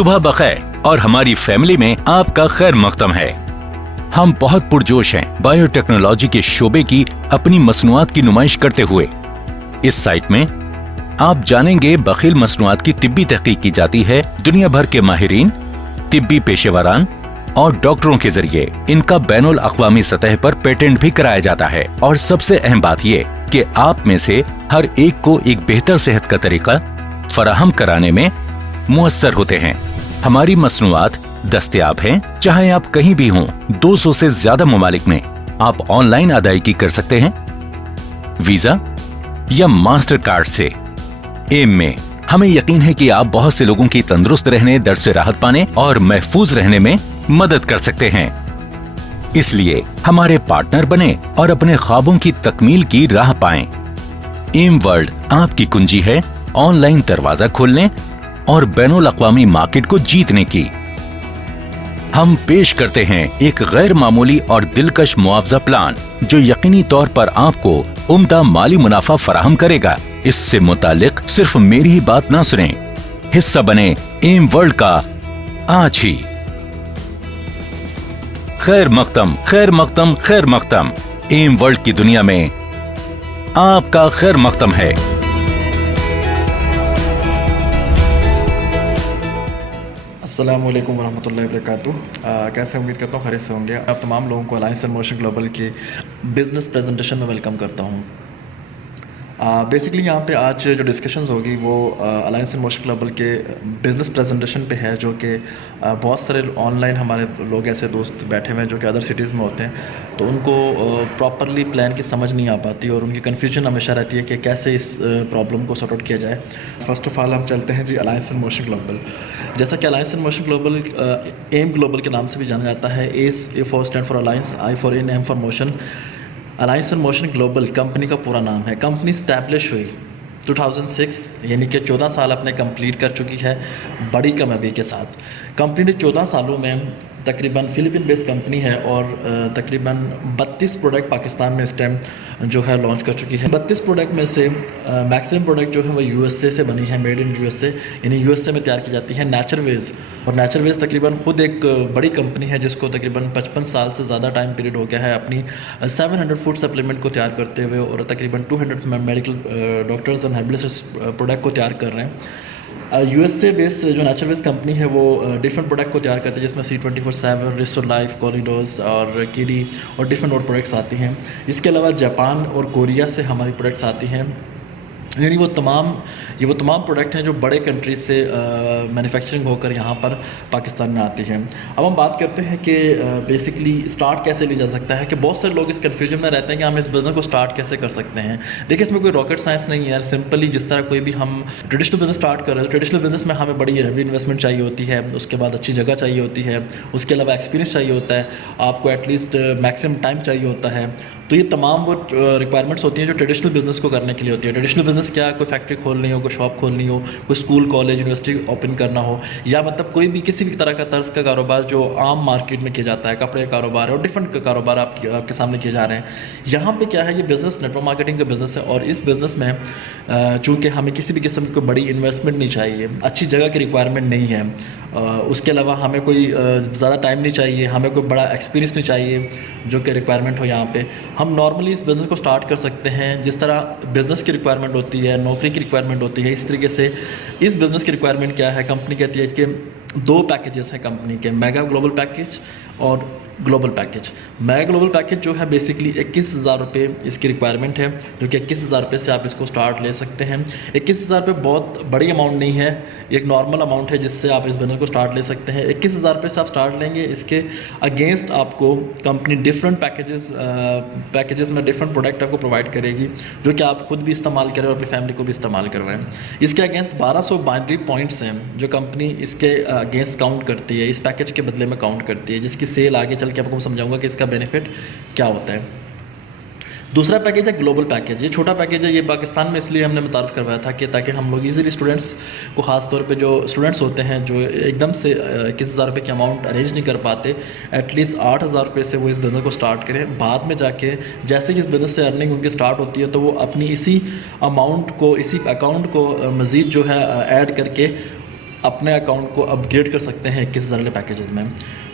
सुबह बखैर और हमारी फैमिली में आपका खैर मकदम है। हम बहुत पुरजोश हैं बायोटेक्नोलॉजी के शोबे की अपनी मसनूआत की नुमाइश करते हुए। इस साइट में आप जानेंगे बखील मसनूआत की तिब्बी तहकीक की जाती है दुनिया भर के माहिरीन, तिब्बी पेशेवरान और डॉक्टरों के जरिए इनका बैनुल अक़वामी सतह पर पेटेंट भी कराया जाता है। और सबसे अहम बात ये कि आप में से हर एक को एक बेहतर सेहत का तरीका फराहम कराने में मुयस्सर होते हैं। हमारी मसनूआत दस्तयाब हैं, चाहे आप कहीं भी हों। 200 से ज्यादा ममालिक में आप ऑनलाइन अदायगी कर सकते हैं, वीजा या मास्टर कार्ड से। एम में हमें यकीन है कि आप बहुत से लोगों की तंदुरुस्त रहने, दर्द से राहत पाने और महफूज रहने में मदद कर सकते हैं। इसलिए हमारे पार्टनर बने और अपने ख्वाबों की तकमील की राह पाएं। एम वर्ल्ड आपकी कुंजी है ऑनलाइन दरवाजा खोलने और बैनुल अक़वामी मार्केट को जीतने की। हम पेश करते हैं एक गैर मामूली और दिलकश मुआवजा प्लान जो यकीनी तौर पर आपको उम्दा माली मुनाफा फराहम करेगा। इससे मुतालिक सिर्फ मेरी ही बात ना सुने, हिस्सा बने एम वर्ल्ड का आज ही। खैर मकदम, खैर मकदम, खैर मकदम। एम वर्ल्ड की दुनिया में आपका खैर मकदम है। अस्सलाम वालेकुम वरहमतुल्लाहि वबरकातुहू। कैसे उम्मीद करता हूँ खैरियत से होंगे। आप तमाम लोगों को अलायंस इन मोशन ग्लोबल के बिज़नेस प्रेजेंटेशन में वेलकम करता हूँ। बेसिकली यहाँ पे आज जो डिस्कशंस होगी वो अलायंस इन मोशन ग्लोबल के बिज़नेस प्रेजेंटेशन पे है, जो कि बहुत सारे ऑनलाइन हमारे लोग ऐसे दोस्त बैठे हुए हैं जो कि अदर सिटीज़ में होते हैं, तो उनको प्रॉपरली प्लान की समझ नहीं आ पाती और उनकी कन्फ्यूजन हमेशा रहती है कि कैसे इस प्रॉब्लम को सॉर्ट आउट किया जाए। फ़र्स्ट ऑफ़ ऑल हम चलते हैं जी अलायंस इन मोशन ग्लोबल। जैसा कि alliance in motion global M global के नाम से भी जाना जाता है। A for stand for alliance, I for in, M for motion. Alliance in motion global company का पूरा नाम है। कंपनी स्टैब्लिश हुई 2006, यानी कि 14 साल अपने कंप्लीट कर चुकी है बड़ी कामयाबी के साथ। कंपनी ने 14 सालों में तकरीबन फ़िलिपीन बेस्ड कंपनी है और तकरीबन 32 प्रोडक्ट पाकिस्तान में इस टाइम जो है लॉन्च कर चुकी है। 32 प्रोडक्ट में से मैक्सिमम प्रोडक्ट जो है वो यूएसए से बनी है, मेड इन यूएसए, यानी यूएसए में तैयार की जाती है। नेचरवेज, और नेचरवेज तकरीबन ख़ुद एक बड़ी कंपनी है जिसको तकरीबन 55 साल से ज़्यादा टाइम पीरियड हो गया है अपनी 700 फूड सप्लीमेंट को तैयार करते हुए, और तकरीबन 200 मेडिकल डॉक्टर्स एंड हेर्बलिस्ट प्रोडक्ट को तैयार कर रहे हैं। यूएसए बेस्ड जो नेचरवेज कंपनी है वो डिफरेंट प्रोडक्ट को तैयार करती है, जिसमें C24/7, रिस्टोर लाइफ, कॉरिडोर्स और किडी और डिफरेंट और प्रोडक्ट्स आती हैं। इसके अलावा जापान और कोरिया से हमारी प्रोडक्ट्स आती हैं, यानी वो तमाम प्रोडक्ट हैं जो बड़े कंट्रीज से मैन्युफैक्चरिंग होकर यहाँ पर पाकिस्तान में आती हैं। अब हम बात करते हैं कि बेसिकली स्टार्ट कैसे लिया जा सकता है, कि बहुत सारे लोग इस कन्फ्यूजन में रहते हैं कि हम इस बिज़नेस को स्टार्ट कैसे कर सकते हैं। देखिए, इसमें कोई रॉकेट साइंस नहीं है यार। सिंपली जिस तरह कोई भी हम ट्रेडिशनल बिज़नेस स्टार्ट कर रहे हैं, ट्रेडिशनल बिज़नेस में हमें बड़ी हैवी इन्वेस्टमेंट चाहिए होती है, उसके बाद अच्छी जगह चाहिए होती है, उसके अलावा एक्सपीरियंस चाहिए होता है, आपको एटलीस्ट मैक्सिमम टाइम चाहिए होता है। तो ये तमाम वो रिक्वायरमेंट्स होती हैं जो ट्रेडिशनल बिज़नेस को करने के लिए होती है। ट्रेडिशनल बिज़नेस क्या, कोई फैक्ट्री खोलनी हो, कोई शॉप खोलनी हो, कोई स्कूल, कॉलेज, यूनिवर्सिटी ओपन करना हो, या मतलब कोई भी किसी भी तरह का तर्ज का कारोबार जो आम मार्केट में किया जाता है, कपड़े का कारोबार है और डिफरेंट कारोबार आपके सामने किए जा रहे हैं। यहाँ पे क्या है, ये बिज़नेस नेटवर्क मार्केटिंग का बिज़नेस है, और इस बिज़नेस में चूँकि हमें किसी भी किस्म की कोई बड़ी इन्वेस्टमेंट नहीं चाहिए, अच्छी जगह की रिक्वायरमेंट नहीं है, उसके अलावा हमें कोई ज़्यादा टाइम नहीं चाहिए, हमें कोई बड़ा एक्सपीरियंस नहीं चाहिए जो कि रिक्वायरमेंट हो यहाँ पे, हम नॉर्मली इस बिज़नेस को स्टार्ट कर सकते हैं। जिस तरह बिज़नेस की रिक्वायरमेंट होती है, नौकरी की रिक्वायरमेंट होती है, इस तरीके से इस बिज़नेस की रिक्वायरमेंट क्या है, कंपनी कहती है कि 2 पैकेजेस हैं कंपनी के, मेगा ग्लोबल पैकेज और global package. Mega global package जो है बेसिकली 21,000 रुपये इसकी रिक्वायरमेंट है, जो कि 21,000 रुपये से आप इसको स्टार्ट ले सकते हैं। 21,000 रुपये बहुत बड़ी अमाउंट नहीं है, एक नॉर्मल अमाउंट है जिससे आप इस बिजनेस को स्टार्ट ले सकते हैं। 21,000 रुपये से आप स्टार्ट लेंगे, इसके अगेंस्ट आपको कंपनी डिफरेंट पैकेजेस में डिफरेंट प्रोडक्ट आपको प्रोवाइड करेगी, जो कि आप खुद भी इस्तेमाल करें और अपनी फैमिली को भी इस्तेमाल करवाएं। इसके अगेंस्ट 1200 बाइनरी पॉइंट्स हैं जो कंपनी इसके अगेंस्ट काउंट करती है, इस पैकेज के बदले में काउंट करती है, जिसकी सेल आगे चल के आपको समझाऊंगा कि इसका बेनिफिट क्या होता है। दूसरा पैकेज है ग्लोबल पैकेज। ये छोटा पैकेज है, ये पाकिस्तान में इसलिए हमने मुतारफ़ करवाया था कि ताकि हम लोग ईज़िली स्टूडेंट्स को, ख़ास तौर पे जो स्टूडेंट्स होते हैं जो एकदम से 21,000 रुपये की अमाउंट अरेंज नहीं कर पाते, एटलीस्ट 8,000 रुपये से वो इस बिज़नेस को स्टार्ट करें। बाद में जाके जैसे ही इस बिज़नेस से अर्निंग उनकी स्टार्ट होती है तो वो अपनी इसी अमाउंट को, इसी अकाउंट को मज़ीद जो है ऐड करके अपने अकाउंट को अपग्रेड कर सकते हैं 21,000 वाले पैकेजेस में।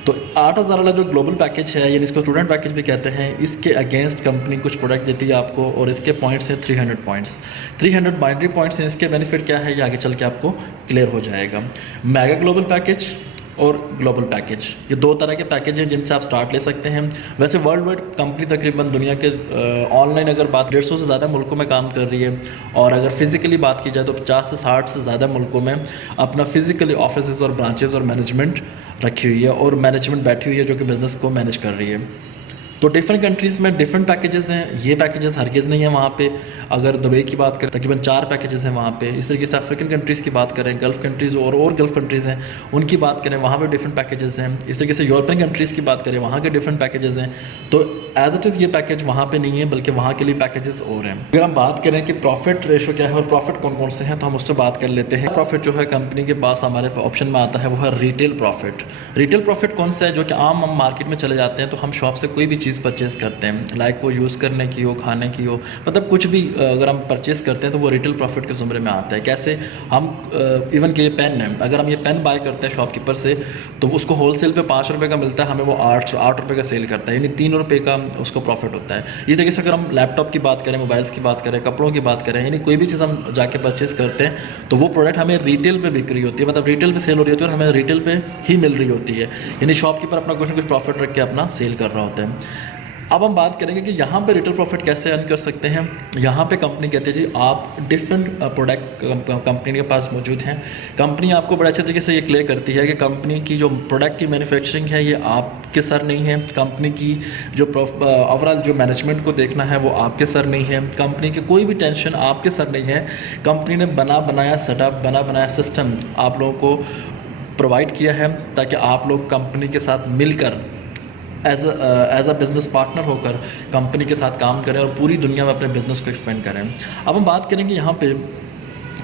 तो 8,000 वाला जो ग्लोबल पैकेज है, यानी इसको स्टूडेंट पैकेज भी कहते हैं, इसके अगेंस्ट कंपनी कुछ प्रोडक्ट देती है आपको और इसके पॉइंट्स हैं 300 पॉइंट्स, 300 बाइनरी पॉइंट्स हैं। इसके बेनिफिट क्या है ये आगे चल के आपको क्लियर हो जाएगा। मेगा ग्लोबल पैकेज और ग्लोबल पैकेज, ये दो तरह के पैकेज हैं जिनसे आप स्टार्ट ले सकते हैं। वैसे वर्ल्ड वाइड कंपनी तकरीबन दुनिया के ऑनलाइन अगर बात 150 से ज़्यादा मुल्कों में काम कर रही है, और अगर फिज़िकली बात की जाए तो 50 से 60 से ज़्यादा मुल्कों में अपना फिज़िकली ऑफिस और ब्रांचेस और मैनेजमेंट रखी हुई है, और मैनेजमेंट बैठी हुई है जो कि बिज़नेस को मैनेज कर रही है। तो डिफरेंट कंट्रीज़ में डिफरेंट पैकेजेस हैं। ये पैकेजेस हरगिज़ नहीं है वहाँ पे। अगर दुबई की बात करें तकरीबन 4 पैकेजेस हैं वहाँ पे। इस तरीके से अफ्रीकन कंट्रीज़ की बात करें, गल्फ़ कंट्रीज़ और गल्फ़ कंट्रीज़ हैं उनकी बात करें, वहाँ पे डिफरेंट पैकेजेस हैं। इस तरीके से यूरोपियन कंट्रीज़ की बात करें, वहाँ के डिफरेंट पैकेजेस हैं। तो एज इट इज़ ये पैकेज वहाँ पे नहीं है, बल्कि वहाँ के लिए पैकेजेस और हैं। अगर हम बात करें कि प्रॉफिट रेशो क्या है और प्रॉफिट कौन कौन से हैं, तो हम उससे बात कर लेते हैं। प्रॉफिट जो है कंपनी के पास हमारे ऑप्शन में आता है वो है रिटेल प्रॉफिट। रिटेल प्रॉफिट कौन सा है? जो कि आम हम मार्केट में चले जाते हैं तो हम शॉप से कोई भी चीज़ परचेज़ करते हैं, लाइक वो यूज़ करने की हो, खाने की हो, मतलब कुछ भी अगर हम परचेज़ करते हैं तो वो रिटेल प्रॉफिट के ज़ुमरे में आता है। कैसे? हम इवन कि ये पेन है, अगर हम ये पेन बाय करते हैं शॉपकीपर से तो उसको होलसेल पे 5 रुपये का मिलता है, हमें वो 8 रुपये का सेल करता है, यानी 3 रुपये का उसको प्रॉफिट होता है। इस तरीके से अगर हम लैपटॉप की बात करें, मोबाइल्स की बात करें, कपड़ों की बात करें, यानी कोई भी चीज़ हम जाके परचेज़ करते हैं तो वो प्रोडक्ट हमें रिटेल पे बिक रही होती है, मतलब रिटेल पे सेल हो रही होती है और हमें रिटेल पे ही मिल रही होती है, यानी शॉपकीपर अपना कुछ ना कुछ प्रॉफिट रख के अपना सेल कर रहा होता है। अब हम बात करेंगे कि यहाँ पे रिटेल प्रॉफिट कैसे अर्न कर सकते हैं। यहाँ पे कंपनी कहती है जी आप डिफरेंट प्रोडक्ट कंपनी के पास मौजूद हैं। कंपनी आपको बड़े अच्छे तरीके से ये क्लियर करती है कि कंपनी की जो प्रोडक्ट की मैन्युफैक्चरिंग है ये आपके सर नहीं है, कंपनी की जो ओवरऑल जो मैनेजमेंट को देखना है वो आपके सर नहीं है, कंपनी की कोई भी टेंशन आपके सर नहीं है। कंपनी ने बना बनाया सेटअप, बना बनाया सिस्टम आप लोगों को प्रोवाइड किया है ताकि आप लोग कंपनी के साथ मिलकर एज अ बिज़नेस पार्टनर होकर कंपनी के साथ काम करें और पूरी दुनिया में अपने बिज़नेस को एक्सपेंड करें। अब हम बात करेंगे यहाँ पे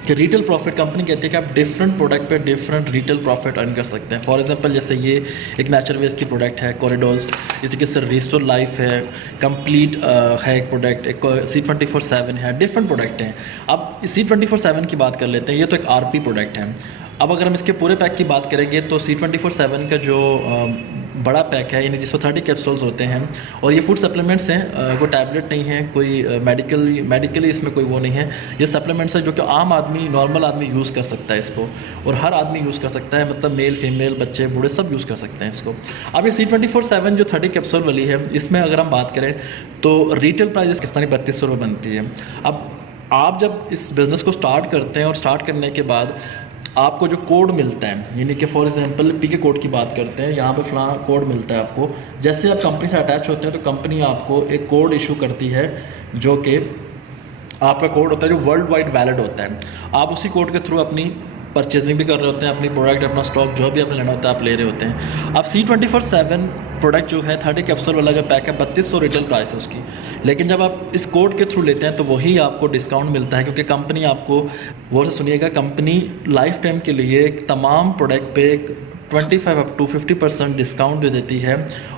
कि रिटेल प्रॉफिट कंपनी कहती है कि आप डिफरेंट प्रोडक्ट पे डिफरेंट रिटेल प्रॉफिट अर्न कर सकते हैं। फॉर एग्जांपल जैसे ये एक नेचर वेस्ट की प्रोडक्ट है कॉरिडोर्स, इस तरीके से रिस्टोर लाइफ है, कंप्लीट है एक प्रोडक्ट, एक C24/7 है, डिफरेंट प्रोडक्ट हैं। अब C24/7 की बात कर लेते हैं, ये तो एक RP प्रोडक्ट है। अब अगर हम इसके पूरे पैक की बात करेंगे तो C24/7 का जो बड़ा पैक है, यानी जिसमें 30 कैप्सूल्स होते हैं और ये फूड सप्लीमेंट्स हैं, कोई टैबलेट नहीं है, कोई मेडिकली इसमें कोई वो नहीं है, ये सप्लीमेंट्स है जो कि आम आदमी, नॉर्मल आदमी यूज़ कर सकता है इसको, और हर आदमी यूज़ कर सकता है, मतलब मेल फीमेल बच्चे बूढ़े सब यूज़ कर सकते हैं इसको। अब ये C24/7 जो 30 कैप्सूल वाली है, इसमें अगर हम बात करें तो रिटेल प्राइस पाकिस्तानी 3200 रुपये बनती है। अब आप जब इस बिज़नेस को स्टार्ट करते हैं और स्टार्ट करने के बाद आपको जो कोड मिलता है, यानी कि फॉर एग्जांपल PK कोड की बात करते हैं, यहाँ पे फलाना कोड मिलता है आपको। जैसे आप कंपनी से अटैच होते हैं तो कंपनी आपको एक कोड इशू करती है जो कि आपका कोड होता है जो वर्ल्ड वाइड वैलिड होता है। आप उसी कोड के थ्रू अपनी परचेजिंग भी कर रहे होते हैं, अपनी प्रोडक्ट, अपना स्टॉक जो भी आपने लेना होता है आप ले रहे होते हैं। अब C24/7 प्रोडक्ट जो है 30 कैप्सूल वाला जो पैक है 3200 रिटेल प्राइस है उसकी, लेकिन जब आप इस कोड के थ्रू लेते हैं तो वही आपको डिस्काउंट मिलता है, क्योंकि कंपनी आपको, वो से सुनिएगा, कंपनी लाइफ टाइम के लिए तमाम प्रोडक्ट पे 25 अप टू 50% डिस्काउंट दे देती है,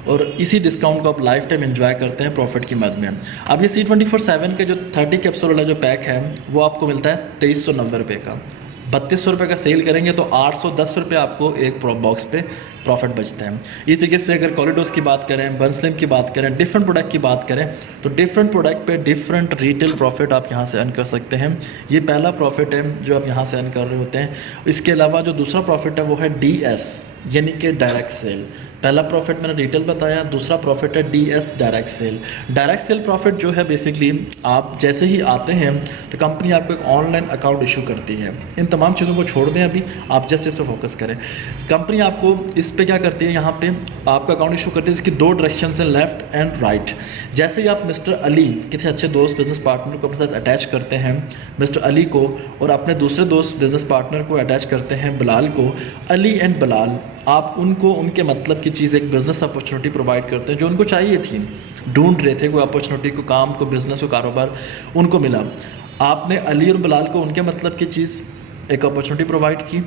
और इसी डिस्काउंट को आप लाइफ टाइम एंजॉय करते हैं प्रॉफिट की मद में। अब ये C24/7 के जो 30 कैप्सूल वाला जो पैक है वो आपको मिलता है 2390 रुपये का। 3200 रुपये का सेल करेंगे तो 810 रुपये आपको एक बॉक्स पे प्रॉफिट बचता है। इस तरीके से अगर कॉरिडोर्स की बात करें, बर्नस्लिम की बात करें, डिफरेंट प्रोडक्ट की बात करें तो डिफरेंट प्रोडक्ट पे डिफरेंट रिटेल प्रॉफिट आप यहाँ से अर्न कर सकते हैं। ये पहला प्रॉफिट है जो आप यहाँ से अर्न कर रहे होते हैं। इसके अलावा जो दूसरा प्रॉफिट है वो है DS, यानी कि डायरेक्ट सेल। पहला प्रॉफिट मैंने रिटेल बताया, दूसरा प्रॉफिट है DS direct sale. Direct sale profit जो है बेसिकली आप जैसे ही आते हैं तो कंपनी आपको एक ऑनलाइन अकाउंट इशू करती है। इन तमाम चीज़ों को छोड़ दें, अभी आप जस्ट इस पर फोकस करें। कंपनी आपको इस पे क्या करती है, यहाँ पे आपका अकाउंट इशू करती है। इसकी 2 डायरेक्शन हैं, लेफ्ट एंड राइट। जैसे ही आप मिस्टर अली, किसी अच्छे दोस्त बिजनेस पार्टनर को अपने साथ अटैच करते हैं, मिस्टर अली को, और अपने दूसरे दोस्त बिजनेस पार्टनर को अटैच करते हैं बिलाल को, अली एंड बिलाल, आप उनको उनके मतलब की चीज़, एक बिज़नेस अपॉर्चुनिटी प्रोवाइड करते हैं जो उनको चाहिए थी, ढूंढ रहे थे कोई अपॉर्चुनिटी, को काम को, बिज़नेस को, कारोबार, उनको मिला। आपने अली और बिलाल को उनके मतलब की चीज़, एक अपॉर्चुनिटी प्रोवाइड की।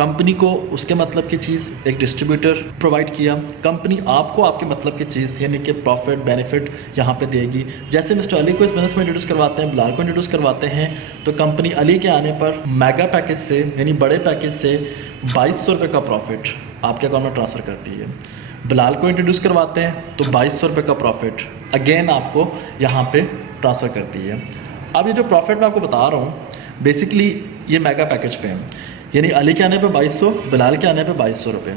कंपनी को उसके मतलब की चीज़ एक डिस्ट्रीब्यूटर प्रोवाइड किया, कंपनी आपको आपके मतलब की चीज़ यानी कि प्रॉफिट बेनिफिट यहाँ पे देगी। जैसे मिस्टर अली को इस बिज़नेस में इंट्रोड्यूस करवाते हैं, बिलाल को इंट्रोड्यूस करवाते हैं, तो कंपनी अली के आने पर मेगा पैकेज से यानी बड़े पैकेज से 2200 रुपये का प्रॉफिट आपके अकाउंट में ट्रांसफ़र करती है। बिलाल को इंट्रोड्यूस करवाते हैं तो 2200 रुपये का प्रॉफिट अगेन आपको यहाँ पे ट्रांसफ़र करती है। अब ये जो प्रॉफिट मैं आपको बता रहा हूँ बेसिकली ये मेगा पैकेज पे है, यानी अली के आने पे 2200, बिलाल के आने पे 2200 रुपये,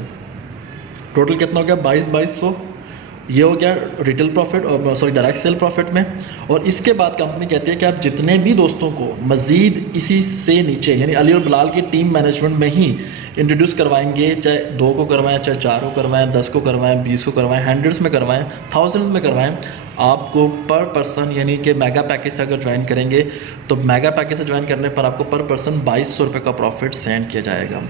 टोटल कितना हो गया 2200। ये हो गया रिटेल प्रॉफिट और सॉरी डायरेक्ट सेल प्रॉफिट में। और इसके बाद कंपनी कहती है कि आप जितने भी दोस्तों को मज़ीद इसी से नीचे यानी अली और बिलाल की टीम मैनेजमेंट में ही इंट्रोड्यूस करवाएंगे, चाहे 2 को करवाएं, चाहे 4 को करवाएं, 10 को करवाएं, 20 को करवाएं, हंड्रेड्स में करवाएं, थाउजेंड्स में करवाएं, आपको पर पर्सन यानी कि मेगा पैकेज से अगर ज्वाइन करेंगे तो मेगा पैकेज से ज्वाइन करने पर आपको पर पर्सन 2200 रुपये का प्रॉफिट सेंड किया जाएगा।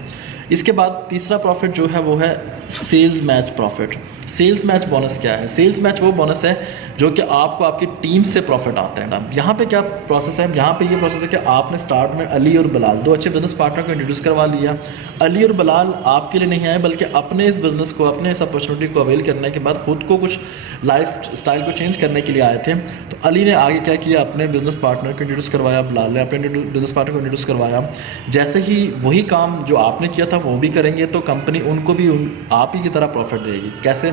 इसके बाद तीसरा प्रॉफिट जो है वो है sales match profit. Sales match bonus क्या है? सेल्स मैच वो बोनस है जो कि आपको आपकी टीम से प्रॉफिट आता है। यहाँ पे क्या प्रोसेस है? यहाँ पे ये प्रोसेस है कि आपने स्टार्ट में अली और बिलाल 2 अच्छे बिजनेस पार्टनर को इंट्रोड्यूस करवा लिया। अली और बिलाल आपके लिए नहीं आए बल्कि अपने इस बिज़नेस को, अपने इस अपॉर्चुनिटी को अवेल करने के बाद खुद को कुछ लाइफ स्टाइल को चेंज करने के लिए आए थे। तो अली ने आगे क्या किया, अपने बिज़नेस पार्टनर को इंट्रोड्यूस करवाया, बिलाल ने अपने बिज़नेस पार्टनर को इंट्रोड्यूस करवाया। जैसे ही वही काम जो आपने किया था वो भी करेंगे तो कंपनी उनको भी आप ही की तरह प्रॉफिट देगी। कैसे?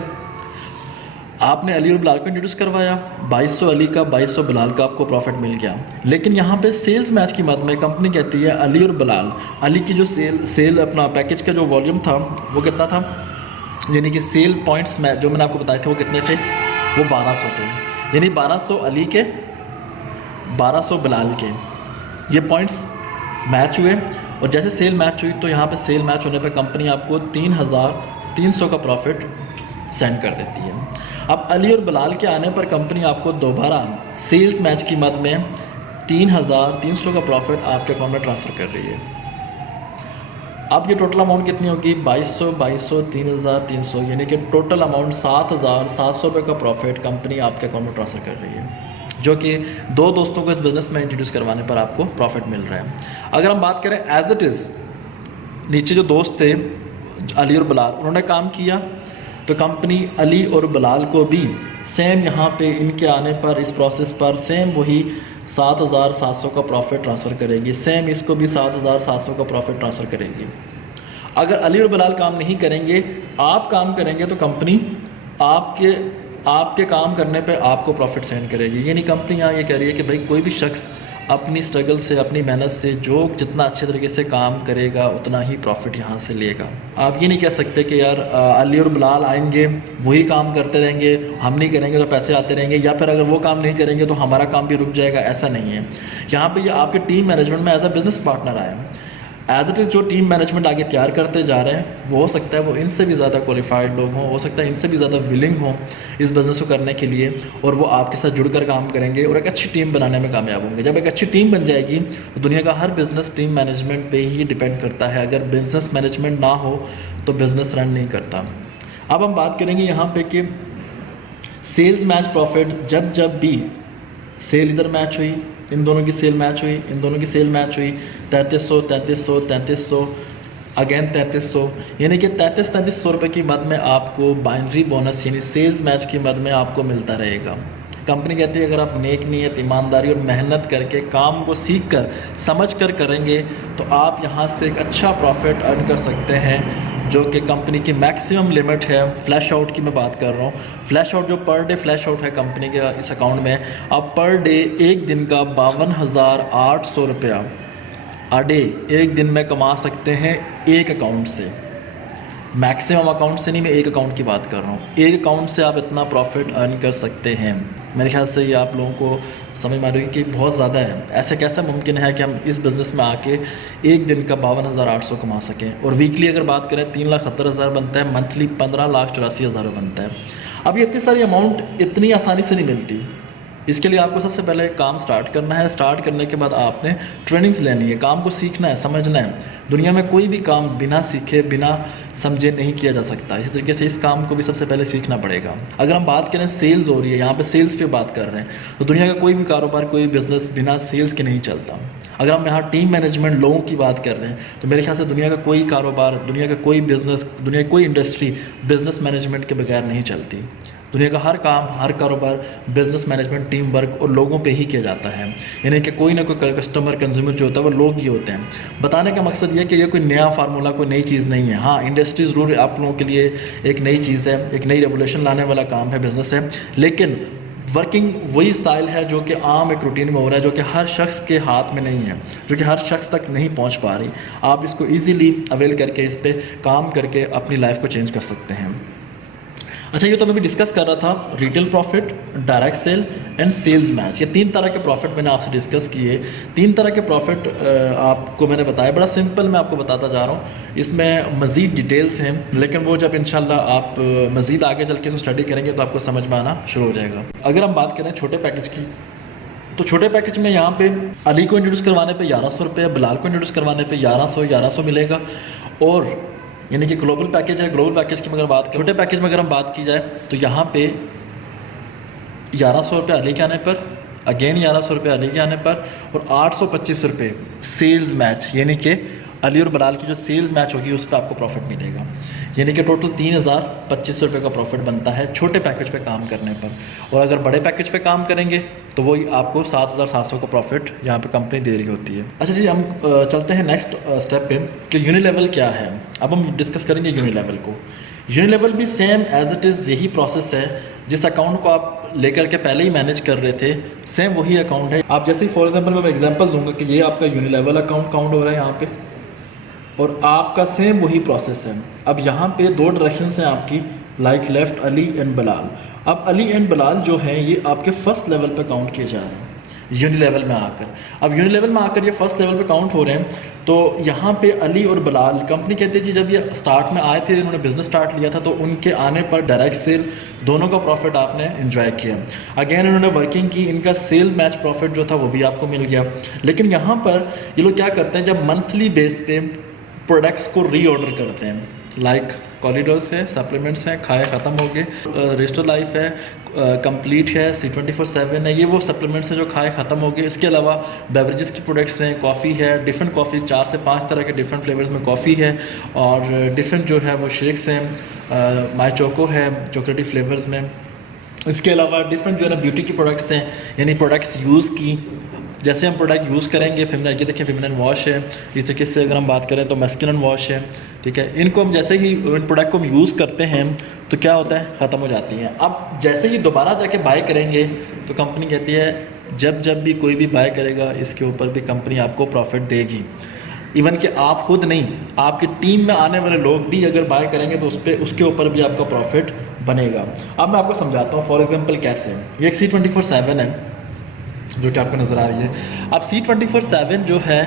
आपने अली और बिलाल को इंट्रोड्यूस करवाया, 2200 अली का 2200 बिलाल का आपको प्रॉफिट मिल गया। लेकिन यहाँ पे सेल्स मैच की मद में कंपनी कहती है अली और बिलाल, अली की जो सेल अपना पैकेज का जो वॉल्यूम था वो कितना था, यानी कि सेल पॉइंट्स में जो मैंने आपको बताए थे वो कितने थे, वो 1200 थे। यानी 1200 अली के, 1200 बिलाल के, ये पॉइंट्स मैच हुए। और जैसे सेल मैच हुई तो यहाँ पे सेल मैच होने पे कंपनी आपको 3300 का प्रॉफिट सेंड कर देती है। अब अली और बिलाल के आने पर कंपनी आपको दोबारा सेल्स मैच की मद में 3300 का प्रॉफिट आपके अकाउंट में ट्रांसफ़र कर रही है। अब ये टोटल अमाउंट कितनी होगी, 2200, 3300, यानी कि टोटल अमाउंट 7700 रुपये का प्रॉफिट कंपनी आपके अकाउंट में ट्रांसफ़र कर रही है, जो कि 2 दोस्तों को इस बिज़नेस में इंट्रोड्यूस करवाने पर आपको प्रॉफिट मिल रहा है। अगर हम बात करें एज इट इज़, नीचे जो दोस्त थे अली और बिलाल, उन्होंने काम किया तो कंपनी अली और बिलाल को भी सेम यहाँ पे इनके आने पर इस प्रोसेस पर सेम वही 7700 का प्रॉफिट ट्रांसफ़र करेगी, सेम इसको भी 7700 का प्रॉफिट ट्रांसफ़र करेगी। अगर अली और बिलाल काम नहीं करेंगे, आप काम करेंगे तो कंपनी आपके काम करने पे आपको प्रॉफिट सेंड करेगी। यानी कंपनी यहाँ ये कह रही है कि भाई कोई भी शख्स अपनी स्ट्रगल से, अपनी मेहनत से जो जितना अच्छे तरीके से काम करेगा उतना ही प्रॉफिट यहाँ से लेगा। आप ये नहीं कह सकते कि यार अली और बिलाल आएंगे वही काम करते रहेंगे, हम नहीं करेंगे तो पैसे आते रहेंगे, या फिर अगर वो काम नहीं करेंगे तो हमारा काम भी रुक जाएगा। ऐसा नहीं है। यहाँ पे ये आपके टीम मैनेजमेंट में एज अ बिज़नेस पार्टनर आए हैं। एज इट इज़ जो टीम मैनेजमेंट आगे तैयार करते जा रहे हैं वो हो सकता है वो इनसे भी ज़्यादा क्वालिफाइड लोग हों, हो सकता है इनसे भी ज़्यादा विलिंग हों इस बिज़नेस को करने के लिए, और वो आपके साथ जुड़कर काम करेंगे और एक अच्छी टीम बनाने में कामयाब होंगे। जब एक अच्छी टीम बन जाएगी तो दुनिया का हर बिज़नेस टीम मैनेजमेंट पे ही डिपेंड करता है। अगर बिज़नेस मैनेजमेंट ना हो तो बिज़नेस रन नहीं करता। अब हम बात करेंगे यहाँ पे कि सेल्स मैच प्रॉफिट, जब भी सेल इधर मैच हुई, इन दोनों की सेल मैच हुई, इन दोनों की सेल मैच हुई, 3300 अगेन 3300, यानी कि 3300 रुपये की मद में आपको बाइनरी बोनस यानी सेल्स मैच की मद में आपको मिलता रहेगा। कंपनी कहती है अगर आप नेक नीयत, ईमानदारी और मेहनत करके काम को सीख कर समझ कर करेंगे तो आप यहाँ से एक अच्छा प्रॉफिट अर्न कर सकते हैं, जो कि कंपनी की मैक्सिमम लिमिट है। फ्लैश आउट की मैं बात कर रहा हूँ। फ्लैश आउट जो पर डे फ्लैश आउट है कंपनी के इस अकाउंट में, आप पर डे एक दिन का 52,800 रुपया अ डे एक दिन में कमा सकते हैं एक अकाउंट से। मैक्सिमम अकाउंट से नहीं, मैं एक अकाउंट की बात कर रहा हूँ। एक अकाउंट से आप इतना प्रॉफिट अर्न कर सकते हैं। मेरे ख्याल से ये आप लोगों को समझ में आ रही है कि बहुत ज़्यादा है। ऐसे कैसे मुमकिन है कि हम इस बिज़नेस में आके एक दिन का 52,800 कमा सकें, और वीकली अगर बात करें 3,70,000 बनता है, मंथली 15,84,000 बनता है। अब ये इतनी सारी अमाउंट इतनी आसानी से नहीं मिलती। इसके लिए आपको सबसे पहले काम स्टार्ट करना है। स्टार्ट करने के बाद आपने ट्रेनिंग्स लेनी है, काम को सीखना है, समझना है। दुनिया में कोई भी काम बिना सीखे, बिना समझे नहीं किया जा सकता। इसी तरीके से इस काम को भी सबसे पहले सीखना पड़ेगा। अगर हम बात करें सेल्स हो रही है, यहाँ पे सेल्स पे बात कर रहे हैं, तो दुनिया का कोई भी कारोबार, कोई बिज़नेस बिना सेल्स के नहीं चलता। अगर हम यहाँ टीम मैनेजमेंट, लोगों की बात कर रहे हैं, तो मेरे ख्याल से दुनिया का कोई कारोबार, दुनिया का कोई बिज़नेस, दुनिया की कोई इंडस्ट्री बिज़नेस मैनेजमेंट के बगैर नहीं चलती। दुनिया का हर काम, हर कारोबार बिजनेस मैनेजमेंट, टीम वर्क और लोगों पे ही किया जाता है। यानी कि कोई ना कोई कस्टमर, कंज्यूमर जो होता है वो लोग ही होते हैं। बताने का मकसद ये कि ये कोई नया फार्मूला, कोई नई चीज़ नहीं है। हाँ, इंडस्ट्री ज़रूर आप लोगों के लिए एक नई चीज़ है, एक नई रेवोल्यूशन लाने वाला काम है, बिज़नेस है, लेकिन वर्किंग वही स्टाइल है जो कि आम एक रूटीन में हो रहा है, जो कि हर शख्स के हाथ में नहीं है, जो कि हर शख्स तक नहीं पहुंच पा रही। आप इसको इजीली अवेल करके, इस पे काम करके अपनी लाइफ को चेंज कर सकते हैं। अच्छा, ये तो मैं भी डिस्कस कर रहा था, retail profit, direct sale and sales match. ये 3 तरह के प्रॉफिट मैंने आपसे डिस्कस किए। 3 तरह के प्रॉफिट आपको मैंने बताया, बड़ा सिंपल मैं आपको बताता जा रहा हूँ। इसमें मज़ीद डिटेल्स हैं, लेकिन वो जब इंशाल्लाह आप मज़ीद आगे चल के इसको स्टडी करेंगे तो आपको समझ में आना शुरू हो जाएगा। अगर हम बात करें छोटे पैकेज की, तो छोटे पैकेज में यहाँ पे अली को इंट्रोड्यूस करवाने पे 1100 रुपये, बिलाल को इंट्रोड्यूस करवाने पे 1100 मिलेगा। और यानी कि ग्लोबल पैकेज है। ग्लोबल पैकेज की अगर बात, छोटे पैकेज में अगर हम बात की जाए तो यहाँ पे 1100 रुपये अली के आने पर, अगेन 1100 रुपये अली के आने पर, और 825 रुपये सेल्स मैच, यानी कि अली और बिलाल की जो सेल्स मैच होगी उस पर आपको प्रॉफिट मिलेगा। यानी कि टोटल 3025 रुपये का प्रॉफिट बनता है छोटे पैकेज पे काम करने पर। और अगर बड़े पैकेज पे काम करेंगे तो वही आपको 7700 का प्रॉफिट यहाँ पे कंपनी दे रही होती है। अच्छा जी, हम चलते हैं नेक्स्ट स्टेप पे कि यूनिलेवल क्या है। अब हम डिस्कस करेंगे यूनिलेवल को। यूनिलेवल भी सेम एज इट इज़ यही प्रोसेस है। जिस अकाउंट को आप लेकर के पहले ही मैनेज कर रहे थे, सेम वही अकाउंट है। आप जैसे फॉर एग्जाम्पल मैं एग्जाम्पल दूंगा कि ये आपका यूनिलेवल अकाउंट काउंट हो रहा है यहाँ पे, और आपका सेम वही प्रोसेस है। अब यहाँ पे 2 डायरेक्शंस हैं आपकी, like left Ali and Bilal. अब अली एंड बिलाल जो हैं ये आपके फर्स्ट लेवल पे काउंट किए जा रहे हैं यूनिलेवल में आकर। अब यूनिलेवल में आकर ये फर्स्ट लेवल पे काउंट हो रहे हैं, तो यहाँ पे अली और बिलाल, कंपनी कहती है जी जब ये स्टार्ट में आए थे, इन्होंने बिजनेस स्टार्ट लिया था, तो उनके आने पर डायरेक्ट सेल दोनों का प्रॉफिट आपने एंजॉय किया। अगेन इन्होंने वर्किंग की, इनका सेल मैच प्रॉफिट जो था वो भी आपको मिल गया। लेकिन यहाँ पर ये लोग क्या करते हैं, जब मंथली बेस पे प्रोडक्ट्स को रीऑर्डर करते हैं, लाइक कॉरिडोर्स है, सप्लीमेंट्स हैं, खाए ख़त्म हो गए, रेस्टो लाइफ है, कंप्लीट है, C24/7 है, ये वो सप्लीमेंट्स हैं जो खाए ख़त्म हो गए। इसके अलावा बेवरेजेस की प्रोडक्ट्स हैं, कॉफ़ी है, डिफरेंट कॉफ़ी 4 से 5 तरह के डिफरेंट फ्लेवर्स में कॉफ़ी है, और डिफरेंट जो है वो शेक्स हैं, माई चोको है चॉकलेटी फ्लेवर्स में। इसके अलावा डिफरेंट जो है ना ब्यूटी की प्रोडक्ट्स हैं, यानी प्रोडक्ट्स यूज़ की, जैसे हम प्रोडक्ट यूज़ करेंगे, फेमिनिन, ये देखिए फेमिनिन वॉश है, इस तरीके से अगर हम बात करें तो मैस्कुलिन वॉश है, ठीक है। इनको हम जैसे ही इन प्रोडक्ट को हम यूज़ करते हैं तो क्या होता है, ख़त्म हो जाती हैं। अब जैसे ही दोबारा जाके बाय करेंगे तो कंपनी कहती है जब जब भी कोई भी बाय करेगा इसके ऊपर भी कंपनी आपको प्रॉफिट देगी। इवन कि आप खुद नहीं, आपकी टीम में आने वाले लोग भी अगर बाय करेंगे तो उसके ऊपर भी आपका प्रॉफिट बनेगा। अब मैं आपको समझाता हूँ, फॉर एग्जाम्पल कैसे। ये एक C24/7 है जो कि आपको नज़र आ रही है। अब C24/7 जो है,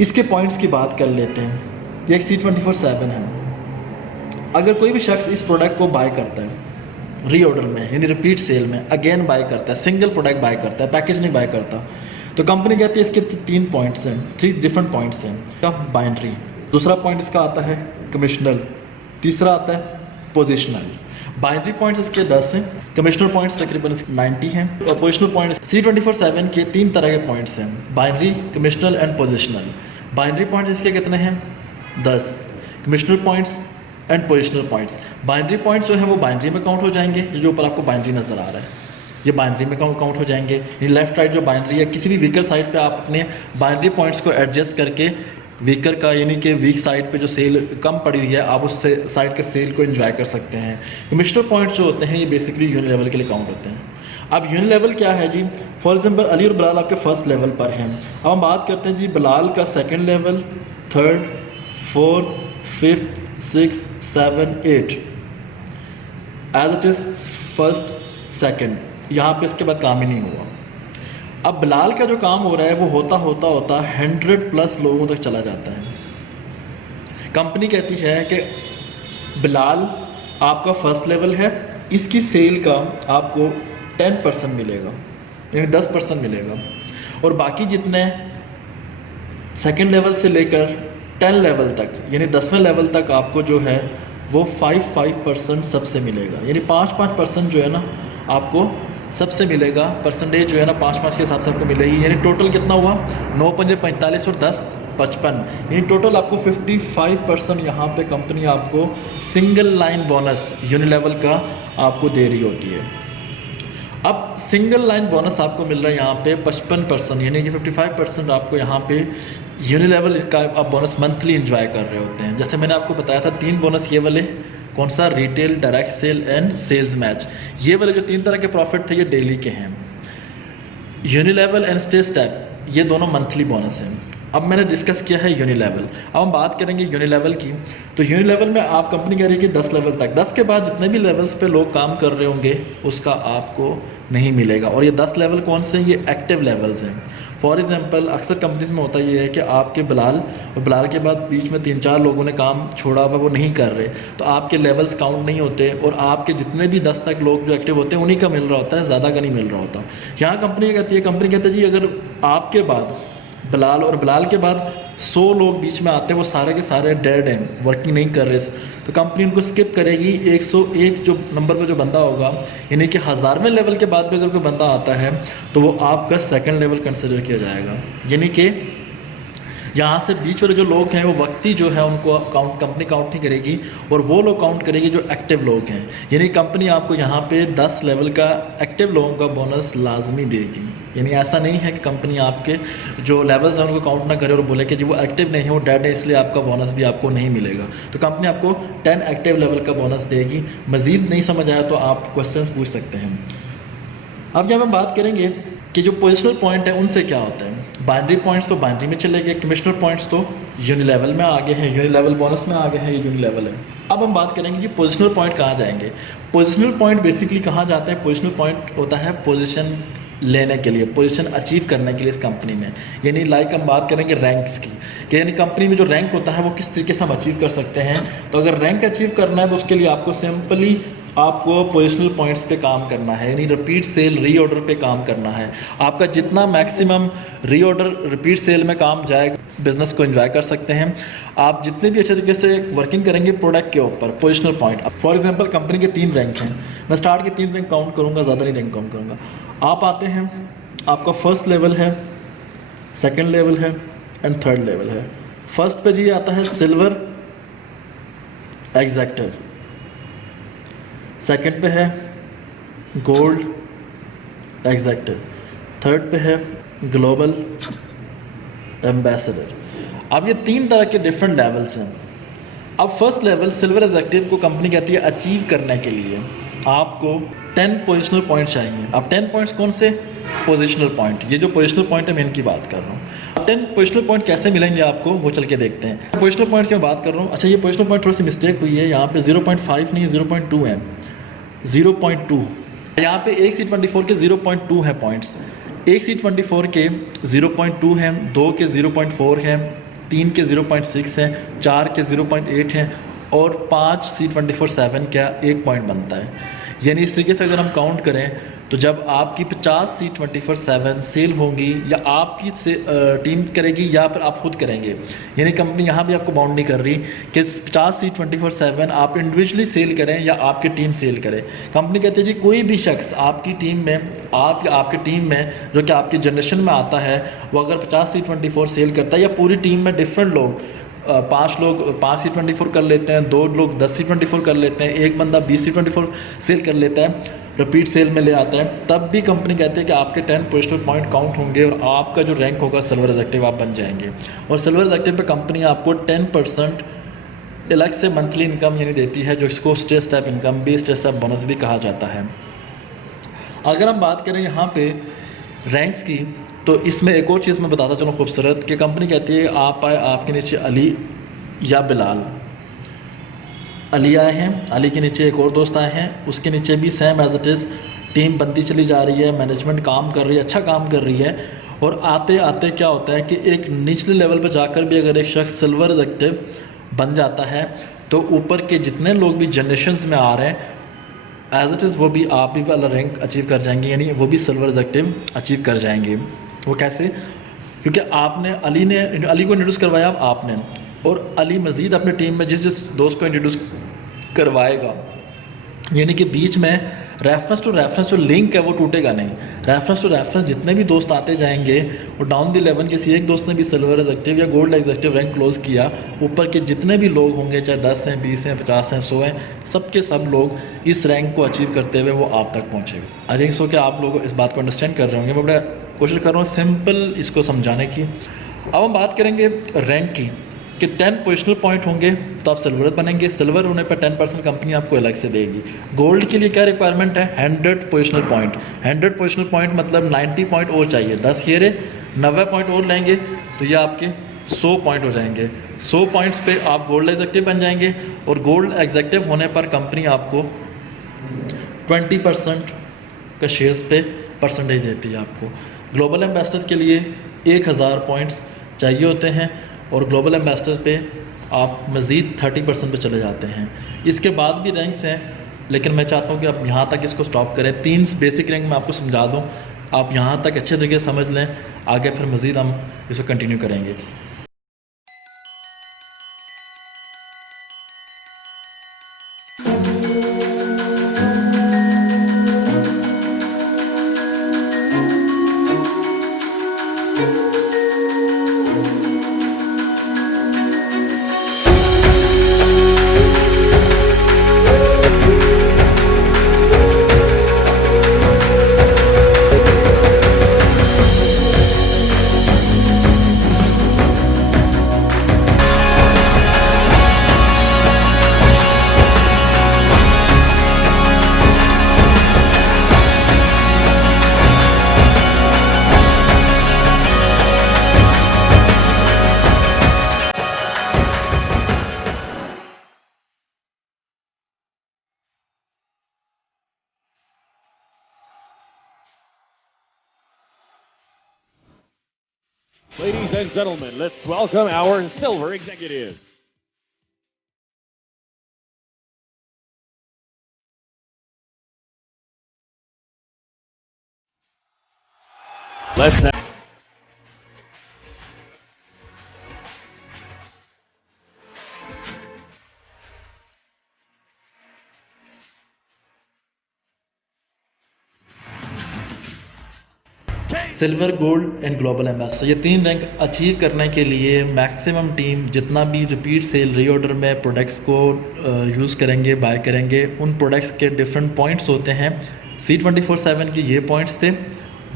इसके पॉइंट्स की बात कर लेते हैं। ये एक C24/7 है। अगर कोई भी शख्स इस प्रोडक्ट को बाय करता है रीऑर्डर में, यानी रिपीट सेल में, अगेन बाय करता है, सिंगल प्रोडक्ट बाय करता है, पैकेज नहीं बाय करता, तो कंपनी कहती है इसके 3 पॉइंट्स हैं, 3 डिफरेंट पॉइंट्स हैं। बाइनरी, दूसरा पॉइंट इसका आता है कमिश्नल, तीसरा आता है पोजिशनल। बाइनरी पॉइंट्स इसके 10 हैं, कमिश्नल पॉइंट्स तकरीबन 90 हैं, और पोजिशनल पॉइंट्स C24/7 के 3 तरह के पॉइंट्स हैं, बाइनरी, कमिश्नल एंड पोजिशनल। बाइनरी पॉइंट्स इसके कितने हैं, 10, कमिश्नल points and positional points. Binary points जो है वो बाइनरी में काउंट हो जाएंगे, ये जो ऊपर आपको बाइनरी नज़र आ रहा है ये बाइनरी में काउंट हो जाएंगे। ये लेफ्ट राइट जो बाइनरी है, किसी भी वीकर साइड पे आप अपने बाइनरी पॉइंट्स को एडजस्ट करके वीकर का, यानी कि वीक साइड पे जो सेल कम पड़ी हुई है, आप उस साइड के सेल को एंजॉय कर सकते हैं। कमिश्नल पॉइंट्स जो होते हैं ये बेसिकली यूनिलेवल के लिए काउंट होते हैं। अब यूनिलेवल क्या है जी, फॉर एग्जाम्पल अली और बिलाल आपके फर्स्ट लेवल पर हैं। अब हम बात करते हैं जी बिलाल का second level, 3rd, 4th, 5th, 6th, 7th, 8 as it is 1st, 2nd, यहाँ पे इसके बाद काम ही नहीं हुआ। अब बिलाल का जो काम हो रहा है वो होता 100+ लोगों तक चला जाता है। कंपनी कहती है कि बिलाल आपका फर्स्ट लेवल है, इसकी सेल का आपको 10% मिलेगा, यानी 10% मिलेगा, और बाकी जितने सेकंड लेवल से लेकर 10 लेवल तक, यानी 10वें लेवल तक आपको जो है वो 5% सबसे मिलेगा, यानी 5% जो है ना आपको सबसे मिलेगा परसेंटेज जो है ना 5-5 के हिसाब से आपको मिलेगी, यानी टोटल कितना हुआ 9 पंजे 45 और 10 55, यानी टोटल आपको 55% यहाँ पे कंपनी आपको सिंगल लाइन बोनस यूनिलेवल का आपको दे रही होती है। अब सिंगल लाइन बोनस आपको मिल रहा है यहाँ पे 55%, यानी कि 55% आपको यहाँ पे यूनिलेवल का आप बोनस मंथली एंजॉय कर रहे होते हैं। जैसे मैंने आपको बताया था 3 बोनस ये वाले, कौन सा, retail, direct sale and sales match, ये वाले जो 3 तरह के प्रॉफिट थे ये डेली के हैं। यूनिलेवल एंड स्टे स्टेप ये दोनों मंथली बोनस हैं। अब मैंने डिस्कस किया है यूनिलेवल, अब हम बात करेंगे यूनिलेवल की। तो यूनिलेवल में आप कंपनी कह रही है कि 10 लेवल तक, 10 के बाद जितने भी लेवल्स पे लोग काम कर रहे होंगे उसका आपको नहीं मिलेगा। और ये 10 लेवल कौन से हैं, ये एक्टिव लेवल्स हैं। फॉर एग्जांपल अक्सर कंपनीज में होता ये है कि आपके बिलाल और बिलाल के बाद बीच में 3-4 लोगों ने काम छोड़ा हुआ, वो नहीं कर रहे, तो आपके लेवल्स काउंट नहीं होते और आपके जितने भी 10 तक लोग जो एक्टिव होते हैं उन्हीं का मिल रहा होता है, ज़्यादा का नहीं मिल रहा होता। यहाँ कंपनी कहती है जी अगर आपके बाद बिलाल और बिलाल के बाद 100 लोग बीच में आते हैं, वो सारे के सारे डेड हैं, वर्किंग नहीं कर रहे, तो कंपनी उनको स्किप करेगी। 101 जो नंबर पर जो बंदा होगा, यानी कि 1000वें लेवल के बाद भी अगर कोई बंदा आता है तो वो आपका सेकंड लेवल कंसिडर किया जाएगा। यानी कि यहाँ से बीच वाले जो लोग हैं वो वक्ती जो है उनको कंपनी काउंट नहीं करेगी और वो लोग काउंट करेगी जो एक्टिव लोग हैं। यानी कंपनी आपको यहाँ पे 10 लेवल का एक्टिव लोगों का बोनस लाजमी देगी। यानी ऐसा नहीं है कि कंपनी आपके जो लेवल्स हैं उनको काउंट ना करे और बोले कि जी वो एक्टिव नहीं है, वो डेड है, इसलिए आपका बोनस भी आपको नहीं मिलेगा। तो कंपनी आपको 10 एक्टिव लेवल का बोनस देगी। मज़ीद नहीं समझ आया तो आप क्वेश्चंस पूछ सकते हैं। अब यहाँ हम बात करेंगे कि जो पोजिशनल पॉइंट है उनसे क्या होता है। बाइनरी पॉइंट्स तो बाइनरी में चले गए, कमिश्नर पॉइंट्स तो यूनिलेवल में आगे हैं, यूनिलेवल बोनस में आगे हैं, ये यूनिलेवल है। अब हम बात करेंगे कि पोजिशनल पॉइंट कहाँ जाएंगे। पोजिशनल पॉइंट बेसिकली कहाँ जाते हैं, पोजिशनल पॉइंट होता है पोजीशन लेने के लिए, पोजीशन अचीव करने के लिए इस कंपनी में। यानी लाइक हम बात करेंगे रैंक्स की, कि यानी कंपनी में जो रैंक होता है वो किस तरीके से हम अचीव कर सकते हैं। तो अगर रैंक अचीव करना है तो उसके लिए आपको सिंपली आपको पोजिशनल पॉइंट्स पे काम करना है, यानी रिपीट सेल रीऑर्डर पे काम करना है। आपका जितना मैक्सिमम रीऑर्डर रिपीट सेल में काम जाएगा, बिजनेस को एंजॉय कर सकते हैं। आप जितने भी अच्छे तरीके से वर्किंग करेंगे प्रोडक्ट के ऊपर, positional point. For example company के 3 रैंक हैं, मैं स्टार्ट के 3 रैंक काउंट करूँगा, ज़्यादा नहीं रैंक काउंट करूँगा। आप आते हैं, आपका फर्स्ट लेवल है, सेकेंड लेवल है एंड थर्ड लेवल है। फर्स्ट पे जी आता है सिल्वर एग्जेक्टिव, सेकंड पे है गोल्ड एग्जेक्टिव, थर्ड पे है ग्लोबल एम्बेसडर। अब ये 3 तरह के डिफरेंट लेवल्स हैं। अब फर्स्ट लेवल सिल्वर एग्जेक्टिव को कंपनी कहती है अचीव करने के लिए आपको 10 पोजिशनल पॉइंट चाहिए। अब 10 पॉइंट्स कौन से, पोजिशनल पॉइंट। ये जो पोजिशनल पॉइंट है मैं इनकी बात कर रहा हूँ। अब 10 पोजिशनल पॉइंट कैसे मिलेंगे आपको वो चल के देखते हैं। पोजिशनल पॉइंट की मैं बात कर रहा हूँ। अच्छा ये पोजिशनल पॉइंट थोड़ी सी मिस्टेक हुई है, यहाँ पे 0.5 नहीं 0.2 है, 0.2। यहाँ पे एक C24 के 0.2 है पॉइंट्स, एक C24 के 0.2 हैं, 2 के 0.4 हैं, 3 के 0.6 हैं, 4 के 0.8 हैं और 5 C24-7 का 1 पॉइंट बनता है। यानी इस तरीके से अगर हम काउंट करें तो जब आपकी 50 C24-7 सेल होंगी या आपकी टीम करेगी या फिर आप खुद करेंगे, यानी कंपनी यहाँ भी आपको बाउंड नहीं कर रही कि 50 C24-7 आप इंडिविजुअली सेल करें या आपकी टीम सेल करे। कंपनी कहती है जी कोई भी शख्स आपकी टीम में, आप या आपकी टीम में जो कि आपकी जनरेशन में आता है, वो अगर 50 C24 सेल करता है या पूरी टीम में डिफरेंट लोग 5 लोग 5 C24 कर लेते हैं, 2 लोग 10 C24 कर लेते हैं, एक बंदा 20 C24 सेल कर लेता है, रिपीट सेल में ले आता है, तब भी कंपनी कहती है कि आपके 10 पोजिशनल पॉइंट काउंट होंगे और आपका जो रैंक होगा सिल्वर एग्जेक्टिव आप बन जाएंगे। और सिल्वर एग्जेक्टिव पे कंपनी आपको 10% अलग से मंथली इनकम यानी देती है, जो इसको स्टे स्टेप इनकम भी, स्टे स्टेप बोनस भी कहा जाता है। अगर हम बात करें यहाँ पे रैंक्स की, तो इसमें एक और चीज़ मैं बताता चलूँ खूबसूरत, कि कंपनी कहती है आप आए, आपके नीचे अली या बिलाल, अली आए हैं, अली के नीचे एक और दोस्त आए हैं, उसके नीचे भी same as it is team बनती चली जा रही है, मैनेजमेंट काम कर रही है, अच्छा काम कर रही है। और आते आते क्या होता है कि एक निचले लेवल पर जाकर भी अगर एक शख्स सिल्वर एग्जेक्टिव बन जाता है तो ऊपर के जितने लोग भी जनरेशन्स में आ रहे हैं एज इट इज़ वो भी आप भी वाला रैंक अचीव कर जाएंगे, यानी वो भी सिल्वर एग्जेक्टिव अचीव कर जाएंगे। वो कैसे, क्योंकि आपने अली को इंट्रोड्यूस करवाया आपने, और अली मज़ीद अपनी टीम में जिस जिस दोस्त को इंट्रोड्यूस करवाएगा, यानी कि बीच में रेफरेंस जो लिंक है वो टूटेगा नहीं। रेफरेंस टू रेफरेंस जितने भी दोस्त आते जाएंगे, और डाउन द 11 किसी एक दोस्त ने भी सिल्वर एग्जेक्टिव या गोल्ड एग्जेक्टिव रैंक क्लोज किया, ऊपर के जितने भी लोग होंगे, चाहे 10 हैं, 20 हैं, 50 हैं, 100 हैं, सबके सब लोग इस रैंक को अचीव करते हुए वो आप तक पहुँचेंगे। आई थिंक सो कि आप लोग इस बात को अंडरस्टैंड कर रहे होंगे। मैं बड़ा कोशिश कर रहा हूँ सिंपल इसको समझाने की। अब हम बात करेंगे रैंक की कि 10 पोजिशनल पॉइंट होंगे तो आप सिल्वर बनेंगे। सिल्वर होने पर 10% कंपनी आपको अलग से देगी। गोल्ड के लिए क्या रिक्वायरमेंट है? 100 पोजिशनल पॉइंट। 100 पोजिशनल पॉइंट मतलब 90 पॉइंट और चाहिए। 10 ये रहे, 90 पॉइंट और लेंगे तो ये आपके 100 पॉइंट हो जाएंगे। 100 पॉइंट्स पे आप गोल्ड एग्जेक्टिव बन जाएंगे, और गोल्ड एग्जेक्टिव होने पर कंपनी आपको 20% का शेयर्स पे परसेंटेज देती है आपको। ग्लोबल एम्बेसडर्स के लिए 1000 पॉइंट्स चाहिए होते हैं, और ग्लोबल एम्बेसडर पे आप मज़ीद 30% पे चले जाते हैं। इसके बाद भी रैंक्स हैं, लेकिन मैं चाहता हूँ कि आप यहाँ तक इसको स्टॉप करें। 3 बेसिक रैंक मैं आपको समझा दूँ, आप यहाँ तक अच्छे तरीके से समझ लें, आगे फिर मज़ीद हम इसको कंटिन्यू करेंगे। Ladies and gentlemen, let's welcome our silver executives. Let's now. Silver, gold and global ambassador, ये 3 रैंक अचीव करने के लिए मैक्सिमम टीम जितना भी रिपीट सेल रीऑर्डर में प्रोडक्ट्स को यूज़ करेंगे, बाय करेंगे, उन प्रोडक्ट्स के डिफरेंट पॉइंट्स होते हैं। C24/7 की ये पॉइंट्स थे,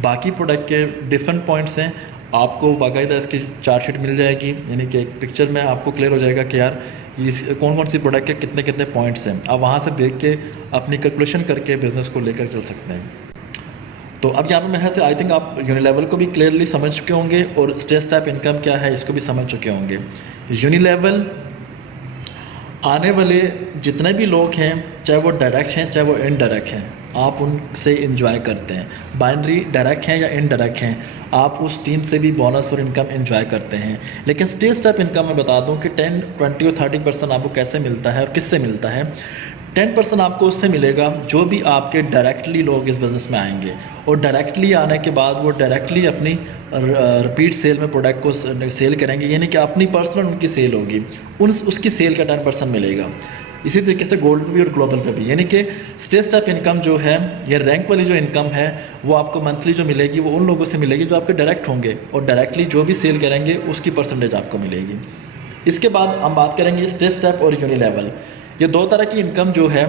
बाकी प्रोडक्ट के डिफरेंट पॉइंट्स हैं। आपको बाकायदा इसकी चार्ट शीट मिल जाएगी, यानी कि एक पिक्चर में आपको क्लियर हो जाएगा कि यार इस कौन कौन सी प्रोडक्ट के कितने कितने पॉइंट्स हैं। आप वहाँ से देख के अपनी कैलकुलेशन करके बिज़नेस को लेकर चल सकते हैं। तो अब यहाँ पर मेरे से आई थिंक आप यूनिलेवल को भी क्लियरली समझ चुके होंगे, और स्टेज टाइप इनकम क्या है इसको भी समझ चुके होंगे। यूनिलेवल आने वाले जितने भी लोग हैं, चाहे वो डायरेक्ट हैं चाहे वो इनडायरेक्ट हैं, आप उनसे इंजॉय करते हैं। बाइनरी डायरेक्ट हैं या इनडायरेक्ट हैं, आप उस टीम से भी बोनस और इनकम एंजॉय करते हैं। लेकिन स्टेज टाइप इनकम मैं बता दूं कि 10, 20 और 30% आपको कैसे मिलता है और किससे मिलता है। 10% आपको उससे मिलेगा जो भी आपके डायरेक्टली लोग इस बिज़नेस में आएंगे, और डायरेक्टली आने के बाद वो डायरेक्टली अपनी रिपीट सेल में प्रोडक्ट को सेल करेंगे, यानी कि अपनी पर्सनल उनकी सेल होगी, उसकी सेल का 10% मिलेगा। इसी तरीके से गोल्ड पे भी और ग्लोबल पे भी, यानी कि स्टेज टाइप इनकम जो है, या रैंक वाली जो इनकम है, वो आपको मंथली जो मिलेगी वो उन लोगों से मिलेगी जो आपके डायरेक्ट होंगे, और डायरेक्टली जो भी सेल करेंगे उसकी परसेंटेज आपको मिलेगी। इसके बाद हम बात करेंगे स्टेज टाइप और यूनिलेवल। ये 2 तरह की इनकम जो है,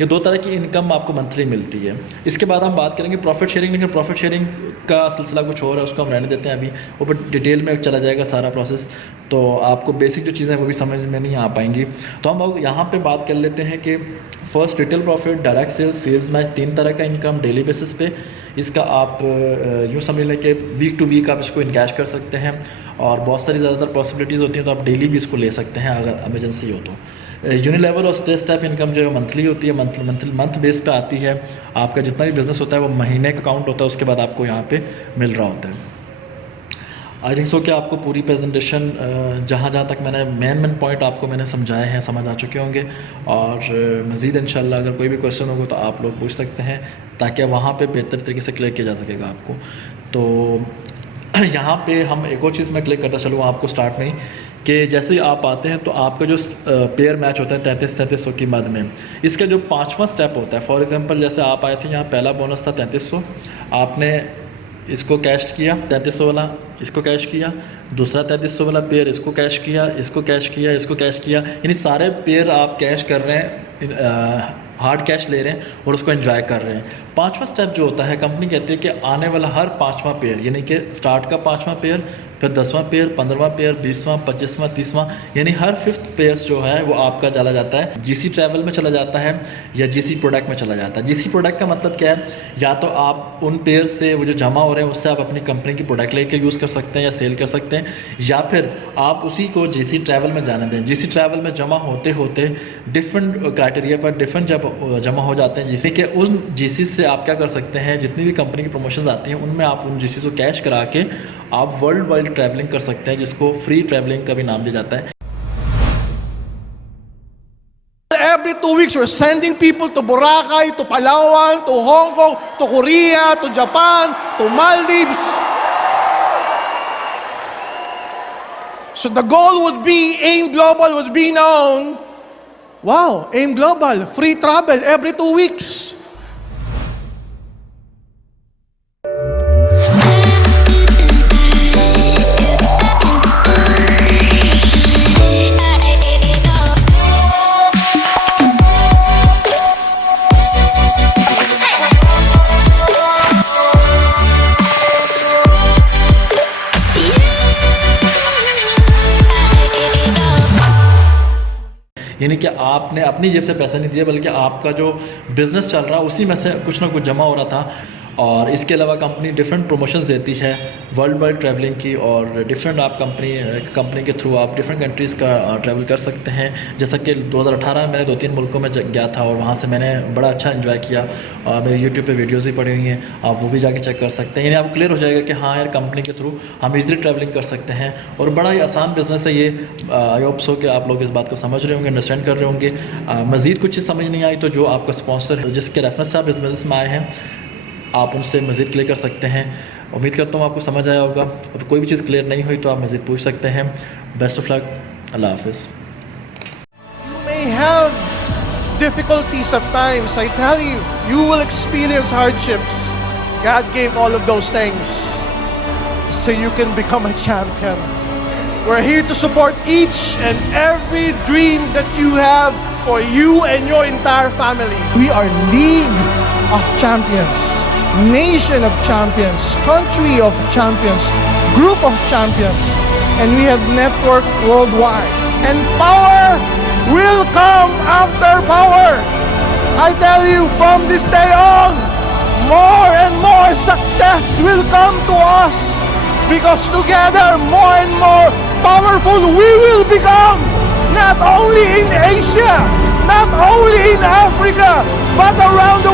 ये 2 तरह की इनकम आपको मंथली मिलती है। इसके बाद हम बात करेंगे प्रॉफिट शेयरिंग, लेकिन प्रॉफिट शेयरिंग का सिलसिला कुछ और है, उसको हम रहने देते हैं अभी, ऊपर डिटेल में चला जाएगा सारा प्रोसेस, तो आपको बेसिक जो चीज़ें वो भी समझ में नहीं आ पाएंगी। तो हम यहाँ पे बात कर लेते हैं कि first retail profit, direct sales, sales match, 3 तरह का इनकम डेली बेसिस पे। इसका आप यूँ समझ लें कि वीक टू वीक आप इसको इनकैश कर सकते हैं, और बहुत सारी ज़्यादातर पॉसिबिलिटीज़ होती हैं, तो आप डेली भी इसको ले सकते हैं अगर इमरजेंसी हो तो। यूनिलेवल और स्टेज टाइप इनकम जो है मंथली होती है, मंथ बेस पे आती है। आपका जितना भी बिज़नेस होता है वो महीने का काउंट होता है, उसके बाद आपको यहाँ पे मिल रहा होता है। आई थिंक सो कि आपको पूरी प्रेजेंटेशन जहाँ तक मैंने मेन पॉइंट आपको मैंने समझाए हैं समझ आ चुके होंगे, और मज़ीद इंशाल्लाह अगर कोई भी क्वेश्चन होगा तो आप लोग पूछ सकते हैं, ताकि वहाँ पे बेहतर तरीके से क्लियर किया जा सकेगा आपको। तो यहाँ पे हम एक और चीज़ मैं क्लियर करता चलूँ आपको स्टार्ट में ही, कि जैसे ही आप आते हैं तो आपका जो पेयर मैच होता है 3300 की मद में, इसका जो 5वां स्टेप होता है, फॉर एग्जांपल जैसे आप आए थे यहाँ पहला बोनस था 3300, आपने इसको कैश किया 3300 वाला, इसको कैश किया, दूसरा 3300 वाला पेयर इसको कैश किया, इसको कैश किया, इसको कैश किया, यानी सारे पेयर आप कैश कर रहे हैं, हार्ड कैश ले रहे हैं और उसको एंजॉय कर रहे हैं। 5वां स्टेप जो होता है, कंपनी कहती है कि आने वाला हर 5वां पेयर, यानी कि स्टार्ट का 5वां पेयर, फिर 10वां पेयर, 15वां पेयर, 20वां, 25वां, 30वां, यानी हर 5th पेयर्स जो है वो आपका चला जाता है जीसी ट्रैवल में चला जाता है या जीसी प्रोडक्ट में चला जाता है। जीसी प्रोडक्ट का मतलब क्या है, या तो आप उन पेयर से वो जो जमा हो रहे हैं उससे आप अपनी कंपनी की प्रोडक्ट लेके यूज़ कर सकते हैं या सेल कर सकते हैं, या फिर आप उसी को जीसी ट्रैवल में जाने दें। जीसी ट्रैवल में जमा होते होते डिफरेंट क्राइटेरिया पर डिफरेंट जब जमा हो जाते हैं जिससे कि उन जीसी से आप क्या कर सकते हैं, जितनी भी कंपनी की प्रमोशंस आती हैं उनमें आप उन जीसी को कैश करा के आप वर्ल्ड वाइड ट्रैवलिंग कर सकते हैं, जिसको फ्री ट्रैवलिंग का भी नाम दिया जाता है। Every 2 weeks, we're sending people to Boracay, to Palawan, to Hong Kong, to Korea, to Japan, to Maldives. So the goal would be, AIM Global would be known, wow, AIM Global, free travel every 2 weeks. यानी कि आपने अपनी जेब से पैसा नहीं दिया, बल्कि आपका जो बिज़नेस चल रहा है उसी में से कुछ ना कुछ जमा हो रहा था। और इसके अलावा कंपनी डिफरेंट प्रमोशंस देती है वर्ल्ड वाइड ट्रैवलिंग की, और डिफरेंट आप कंपनी के थ्रू आप डिफरेंट कंट्रीज़ का ट्रैवल कर सकते हैं। जैसा कि 2018 में मैंने 2-3 मुल्कों में गया था और वहाँ से मैंने बड़ा अच्छा एंजॉय किया। मेरे यूट्यूब पे वीडियोज़ भी पड़ी हुई हैं, आप वो भी जाके चेक कर सकते हैं। यानी आपको क्लियर हो जाएगा कि हाँ यार, कंपनी के थ्रू हम ईज़िली ट्रैवलिंग कर सकते हैं और बड़ा ही आसान बिज़नेस है ये। आई होप सो कि आप लोग इस बात को समझ रहे होंगे, अंडरस्टैंड कर रहे होंगे। मज़ीद कुछ चीज़ समझ नहीं आई तो जो आपका स्पॉन्सर है, जिसके रेफरेंस से आप इस बिज़नेस में आए हैं, आप उनसे मज़ीद क्लियर कर सकते हैं। उम्मीद करता हूँ आपको समझ आया होगा। अब कोई भी चीज़ क्लियर नहीं हुई तो आप मज़ीद पूछ सकते हैं। बेस्ट ऑफ लक, अल्लाह हाफिज़। You may have difficulties at times. I tell you, you will experience hardships. God gave all of those things so you can become a champion. We're here to support each and every dream that you have for you and your entire family. We are League of Champions, Nation of Champions, Country of Champions, Group of Champions, and we have network worldwide. And power will come after power. I tell you, from this day on, more and more success will come to us, because together, more and more powerful we will become, not only in Asia, not only in Africa, but around the